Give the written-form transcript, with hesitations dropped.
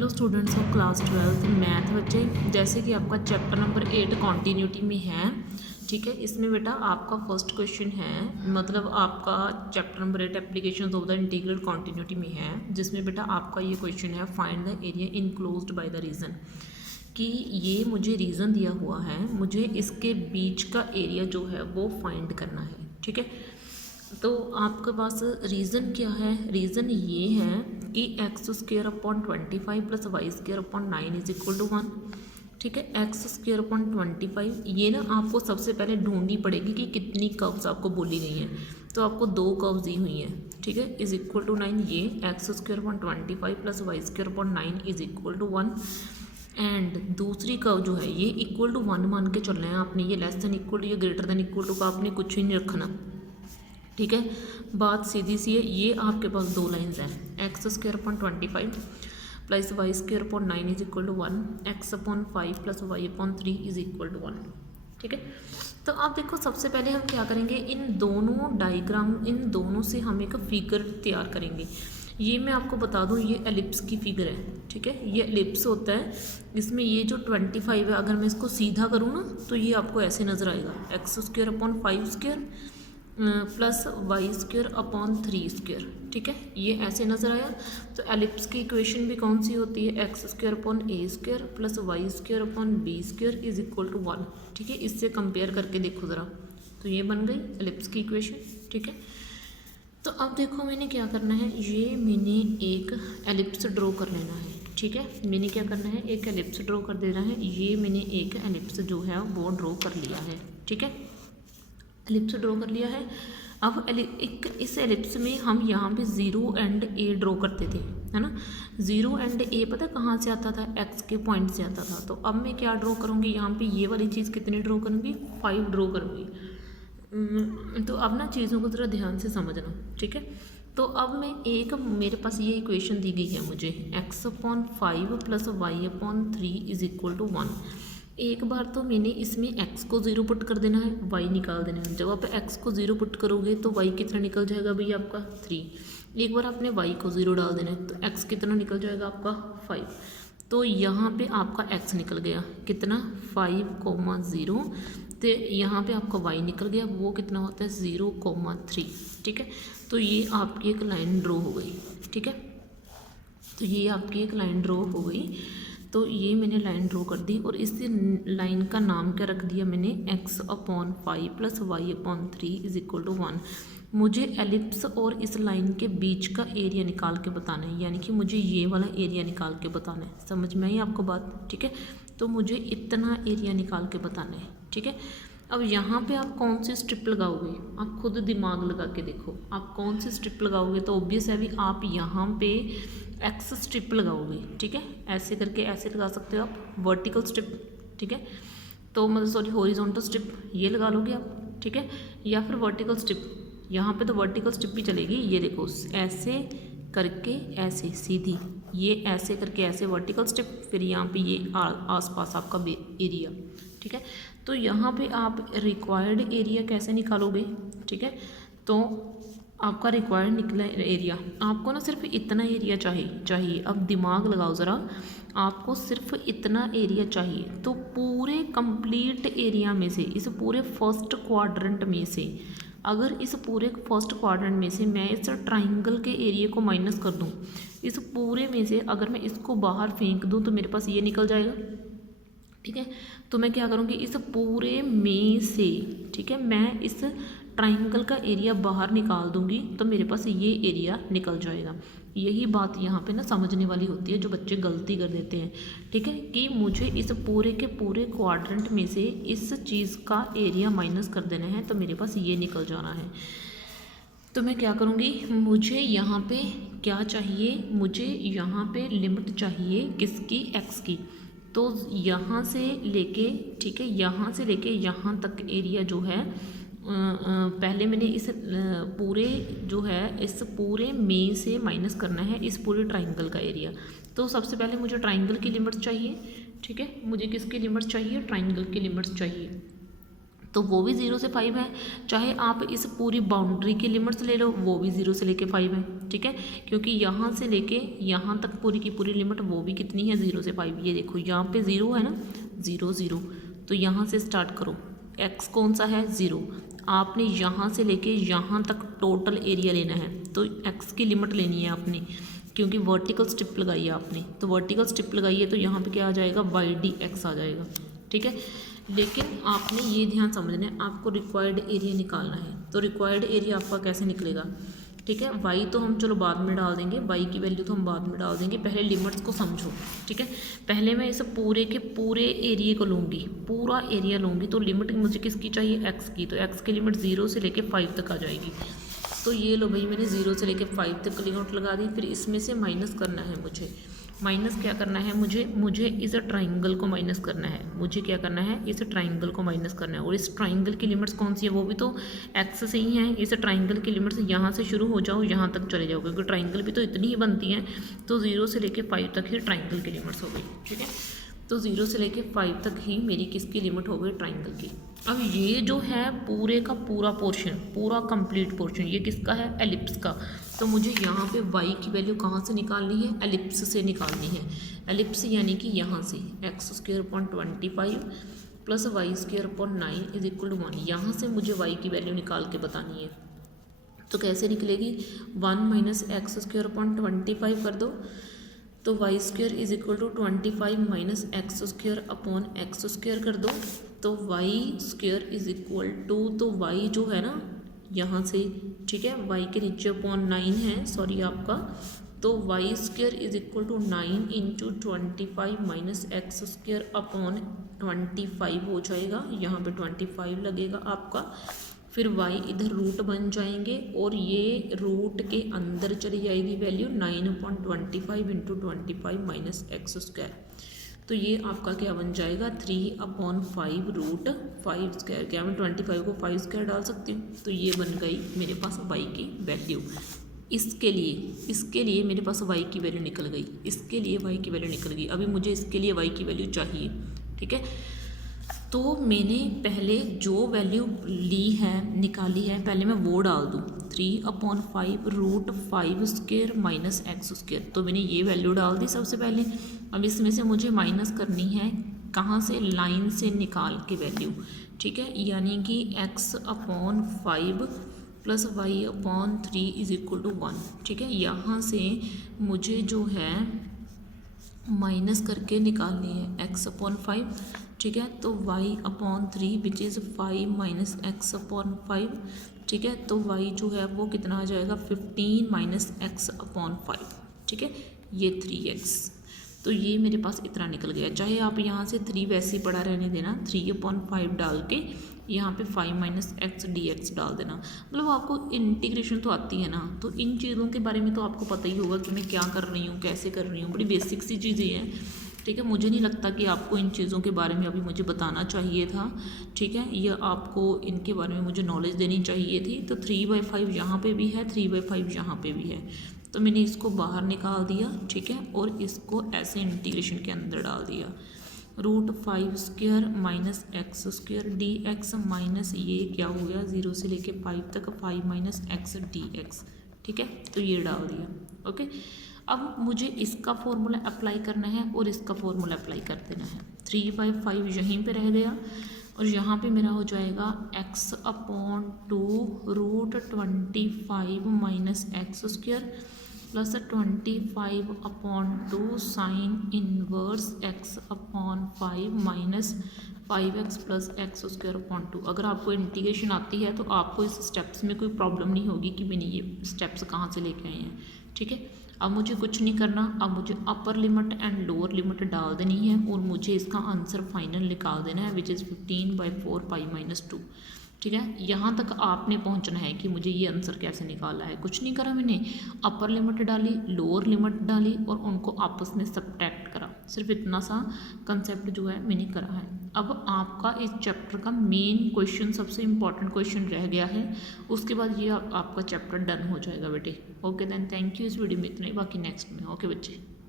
Hello students of class 12 math बच्चे, जैसे कि आपका चैप्टर नंबर 8 कॉन्टीन्यूटी में है। ठीक है, इसमें बेटा आपका फर्स्ट क्वेश्चन है, मतलब आपका chapter number 8 application of the integral continuity में है, जिसमें बेटा आपका ये क्वेश्चन है find the area enclosed by the reason. कि ये मुझे रीज़न दिया हुआ है, मुझे इसके बीच का एरिया जो है वो फाइंड करना है। ठीक है, तो आपके पास रीज़न क्या है? रीज़न ये है कि X square upon 25 plus Y square upon 9 is equal to 1। ठीक है, एक्स स्क्वेयर अपॉन 25 ये ना आपको सबसे पहले ढूंढनी पड़ेगी कि कितनी कर्व्स आपको बोली गई हैं। तो आपको 2 कर्व्स दी हुई हैं। ठीक है, इज इक्वल टू 9, ये X square upon 25 plus Y square upon 9 is equal to 1। And दूसरी कर्व जो है ये इक्वल टू 1 मान के चलना है आपने। ये लेस देन इक्वल टू या ग्रेटर देन इक्वल टू का आपने कुछ ही नहीं रखना। ठीक है, बात सीधी सी है। ये आपके पास 2 लाइंस हैं, X square upon 25 plus Y square upon 9 is equal to 1, X upon 5 plus Y upon 3 is equal to 1। ठीक है, तो आप देखो सबसे पहले हम क्या करेंगे, इन दोनों डायग्राम, इन दोनों से हम एक फिगर तैयार करेंगे। ये मैं आपको बता दूं, ये एलिप्स की फिगर है। ठीक है, ये एलिप्स होता है, इसमें ये जो 25 है अगर मैं इसको सीधा करूँ ना तो ये आपको ऐसे नज़र आएगा, X square upon 5 square plus Y square upon 3 square. ठीक है, ये ऐसे नज़र आया। तो एलिप्स की इक्वेशन भी कौन सी होती है, X square upon A square plus Y square upon B square is equal to 1। ठीक है, इससे कंपेयर करके देखो ज़रा, तो ये बन गई एलिप्स की इक्वेशन। ठीक है, तो अब देखो मैंने क्या करना है, ये मैंने एक एलिप्स ड्रॉ कर लेना है। ठीक है, मैंने क्या करना है, एक एलिप्स ड्रॉ कर देना है। ये मैंने एक एलिप्स जो है वो ड्रॉ कर लिया है। ठीक है, एलिप्स ड्रॉ कर लिया है। अब इस एलिप्स में हम यहाँ पे 0 एंड ए ड्रॉ करते थे, है ना। 0 एंड ए पता कहाँ से आता था, एक्स के पॉइंट से आता था। तो अब मैं क्या ड्रॉ करूँगी, यहाँ पे ये वाली चीज़ कितनी ड्रॉ करूँगी, 5 ड्रॉ करूँगी। तो अब ना चीज़ों को ज़रा ध्यान से समझना। ठीक है, तो अब मैं एक, मेरे पास ये इक्वेशन दी गई है मुझे, X upon 5 plus Y upon 3 is equal to 1। एक बार तो मैंने इसमें x को 0 पुट कर देना है, y निकाल देना है। जब आप x को 0 पुट करोगे तो y कितना निकल जाएगा भैया आपका 3। एक बार आपने y को 0 डाल देना है तो x कितना निकल जाएगा आपका 5। तो यहाँ पे आपका x निकल गया कितना 5,0। तो यहाँ पे आपका y निकल गया, वो कितना होता है 0,3। ठीक है, तो ये आपकी एक लाइन ड्रॉ हो गई। ठीक है, तो ये आपकी एक लाइन ड्रॉ हो गई। तो ये मैंने लाइन ड्रॉ कर दी और इस लाइन का नाम क्या रख दिया मैंने, x upon 5 plus Y upon 3 is equal to 1। मुझे एलिप्स और इस लाइन के बीच का एरिया निकाल के बताना है, यानी कि मुझे ये वाला एरिया निकाल के बताना है। समझ में आई आपको बात? ठीक है, तो मुझे इतना एरिया निकाल के बताना है। ठीक है, अब यहाँ पे आप कौन सी स्ट्रिप लगाओगे, आप खुद दिमाग लगा के देखो, आप कौन सी स्ट्रिप लगाओगे। तो ऑब्वियस है भी आप यहाँ पे एक्स स्ट्रिप लगाओगे। ठीक है, ऐसे करके ऐसे लगा सकते हो आप, वर्टिकल स्ट्रिप। ठीक है, तो मतलब सॉरी हॉरिजॉन्टल स्ट्रिप ये लगा लोगे आप। ठीक है, या फिर वर्टिकल स्ट्रिप, यहाँ पे तो वर्टिकल स्ट्रिप भी चलेगी। ये देखो ऐसे करके ऐसे सीधी, ये ऐसे करके ऐसे वर्टिकल स्ट्रिप, फिर यहाँ पे ये आसपास आपका एरिया। ठीक है, तो यहाँ पे आप रिक्वायर्ड एरिया कैसे निकालोगे। ठीक है, तो आपका रिक्वायर्ड निकला एरिया, आपको ना सिर्फ इतना एरिया चाहिए। अब दिमाग लगाओ ज़रा, आपको सिर्फ इतना एरिया चाहिए। तो पूरे कंप्लीट एरिया में से, इस पूरे फर्स्ट क्वाड्रेंट में से, अगर इस पूरे फर्स्ट क्वाड्रेंट में से मैं इस ट्राइंगल के एरिया को माइनस कर दूं, इस पूरे में से अगर मैं इसको बाहर फेंक दूं तो मेरे पास ये निकल जाएगा। ठीक है, तो मैं क्या करूँगी, इस पूरे में से, ठीक है, मैं इस ट्राइंगल का एरिया बाहर निकाल दूंगी तो मेरे पास ये एरिया निकल जाएगा। यही बात यहाँ पे ना समझने वाली होती है, जो बच्चे गलती कर देते हैं। ठीक है, कि मुझे इस पूरे के पूरे क्वाड्रेंट में से इस चीज़ का एरिया माइनस कर देना है तो मेरे पास ये निकल जाना है। तो मैं क्या करूँगी, मुझे यहाँ पे क्या चाहिए, मुझे यहाँ पे लिमिट चाहिए किसकी, x की। तो यहाँ से लेके, ठीक है, यहाँ से लेके यहाँ तक एरिया जो है, पहले मैंने इस पूरे जो है, इस पूरे में से माइनस करना है इस पूरे ट्राइंगल का एरिया। तो सबसे पहले मुझे ट्राइंगल की लिमिट्स चाहिए। ठीक है, मुझे किसकी लिमिट्स चाहिए, ट्राइंगल की लिमिट्स चाहिए। तो वो भी 0 से 5 है। चाहे आप इस पूरी बाउंड्री की लिमिट्स ले लो, वो भी 0 से लेके 5 है, ठीक है, क्योंकि यहाँ से लेके यहाँ तक पूरी की पूरी लिमिट वो भी कितनी है, 0 से 5। ये देखो यहाँ पे 0 है ना, 0 0, तो यहाँ से स्टार्ट करो। x कौन सा है, 0। आपने यहाँ से लेके यहाँ तक टोटल एरिया लेना है, तो x की लिमिट लेनी है आपने, क्योंकि वर्टिकल स्ट्रिप लगाई है आपने, तो वर्टिकल स्ट्रिप लगाई है तो यहाँ पे क्या आ जाएगा, y/dx आ जाएगा, ठीक है। लेकिन आपने ये ध्यान समझना है, आपको रिक्वायर्ड एरिया निकालना है। तो रिक्वायर्ड एरिया आपका कैसे निकलेगा, ठीक है। y तो हम चलो बाद में डाल देंगे, y की वैल्यू तो हम बाद में डाल देंगे, पहले लिमिट्स को समझो, ठीक है। पहले मैं इस पूरे के पूरे एरिया को लूँगी, पूरा एरिया लूँगी, तो लिमिट मुझे किसकी चाहिए, x की, तो x की लिमिट 0 से लेके 5 तक आ जाएगी। तो ये लो भाई, मैंने 0 से लेके 5 तक लिमिट लगा दी। फिर इसमें से माइनस करना है मुझे, माइनस क्या करना है मुझे इस ट्राइंगल को माइनस करना है, मुझे क्या करना है, इस ट्राइंगल को माइनस करना है। और इस ट्राइंगल की लिमिट्स कौन सी है, वो भी तो एक्स से ही है। इस ट्राइंगल की लिमिट्स यहाँ से शुरू हो जाओ, यहाँ तक चले जाओ, क्योंकि ट्राइंगल भी तो इतनी ही बनती हैं। तो 0 से लेके 5 तक ही ट्राइंगल की लिमिट्स हो गई, ठीक है। तो 0 से लेके 5 तक ही मेरी किसकी लिमिट हो गई, ट्राइंगल की। अब ये जो है पूरे का पूरा पोर्शन, पूरा कंप्लीट पोर्शन, ये किसका है, एलिप्स का। तो मुझे यहाँ पे y की वैल्यू कहाँ से निकालनी है, एलिप्स से निकालनी है। एलिप्स यानी कि यहाँ से x² / 25 plus y²/9 is equal to 1। यहाँ से मुझे y की वैल्यू निकाल के बतानी है। तो कैसे निकलेगी, 1 - x² / 25 कर दो, तो y² is equal to 25 - x² कर दो, तो y² इज इक्वल टू, तो y जो है ना यहाँ से, ठीक है, y के नीचे अपॉन 9 है, सॉरी आपका, तो y² is equal to 9 × 25 - x²/25 हो जाएगा। यहाँ पे 25 लगेगा आपका। फिर y इधर रूट बन जाएंगे और ये रूट के अंदर चली जाएगी वैल्यू, 9/25 × 25 - x²। तो ये आपका क्या बन जाएगा, 3/5 √5²। क्या मैं 25 को 5² डाल सकती हूँ, तो ये बन गई मेरे पास y की वैल्यू। इसके लिए मेरे पास y की वैल्यू निकल गई, इसके लिए y की वैल्यू निकल गई। अभी मुझे इसके लिए y की वैल्यू चाहिए, ठीक है। तो मैंने पहले जो वैल्यू ली है, निकाली है, पहले मैं वो डाल दूँ, 3/5 √5² - x²। तो मैंने ये वैल्यू डाल दी सबसे पहले। अब इसमें से मुझे माइनस करनी है, कहाँ से, लाइन से निकाल के वैल्यू, ठीक है, यानी कि x/5 plus y/3 is equal to 1, ठीक है। यहाँ से मुझे जो है माइनस करके निकालनी है x/5, ठीक है, तो y/3 विच इज़ 5 - x/5, ठीक है। तो y जो है वो कितना आ जाएगा, 15 - x/5, ठीक है, ये 3x। तो ये मेरे पास इतना निकल गया। चाहे आप यहाँ से 3 वैसे ही पड़ा रहने देना, 3/5 डाल के यहाँ पे 5 - x dx डाल देना। मतलब आपको इंटीग्रेशन तो आती है ना, तो इन चीज़ों के बारे में तो आपको पता ही होगा कि मैं क्या कर रही हूँ, कैसे कर रही हूँ, बड़ी बेसिक सी चीज़ें हैं, ठीक है। मुझे नहीं लगता कि आपको इन चीज़ों के बारे में अभी मुझे बताना चाहिए था, ठीक है, ये आपको इनके बारे में मुझे नॉलेज देनी चाहिए थी। तो 3/5 यहाँ पे भी है, 3/5 यहाँ पे भी है, तो मैंने इसको बाहर निकाल दिया, ठीक है, और इसको ऐसे इंटीग्रेशन के अंदर डाल दिया। √5² - x² dx माइनस ये क्या हो गया, 0 से लेके 5 तक 5 - x dx, ठीक है, तो ये डाल दिया, ओके। अब मुझे इसका फॉर्मूला अप्लाई करना है और इसका फॉर्मूला अप्लाई कर देना है। 3/5 यहीं पे रह गया और यहाँ पे मेरा हो जाएगा x/2 √25 - x² plus 25/2 sine inverse x/5 minus 5x plus x²/2। अगर आपको इंटीग्रेशन आती है तो आपको इस स्टेप्स में कोई प्रॉब्लम नहीं होगी कि मैंने ये स्टेप्स कहाँ से लेके आए हैं, ठीक है। अब मुझे कुछ नहीं करना, अब मुझे upper limit and lower limit डाल देनी है और मुझे इसका आंसर फाइनल निकाल देना है, विच इज़ 15/4 π - 2, ठीक है। यहाँ तक आपने पहुँचना है कि मुझे ये आंसर कैसे निकाला है। कुछ नहीं करा मैंने, अपर लिमिट डाली, लोअर लिमिट डाली और उनको आपस में सब्ट्रैक्ट करा, सिर्फ इतना सा कंसेप्ट जो है मैंने करा है। अब आपका इस चैप्टर का मेन क्वेश्चन, सबसे इम्पॉर्टेंट क्वेश्चन रह गया है, उसके बाद ये आपका चैप्टर डन हो जाएगा बेटे। Okay then, thank you. इस वीडियो में इतना ही, बाकी नेक्स्ट में। ओके बच्चे।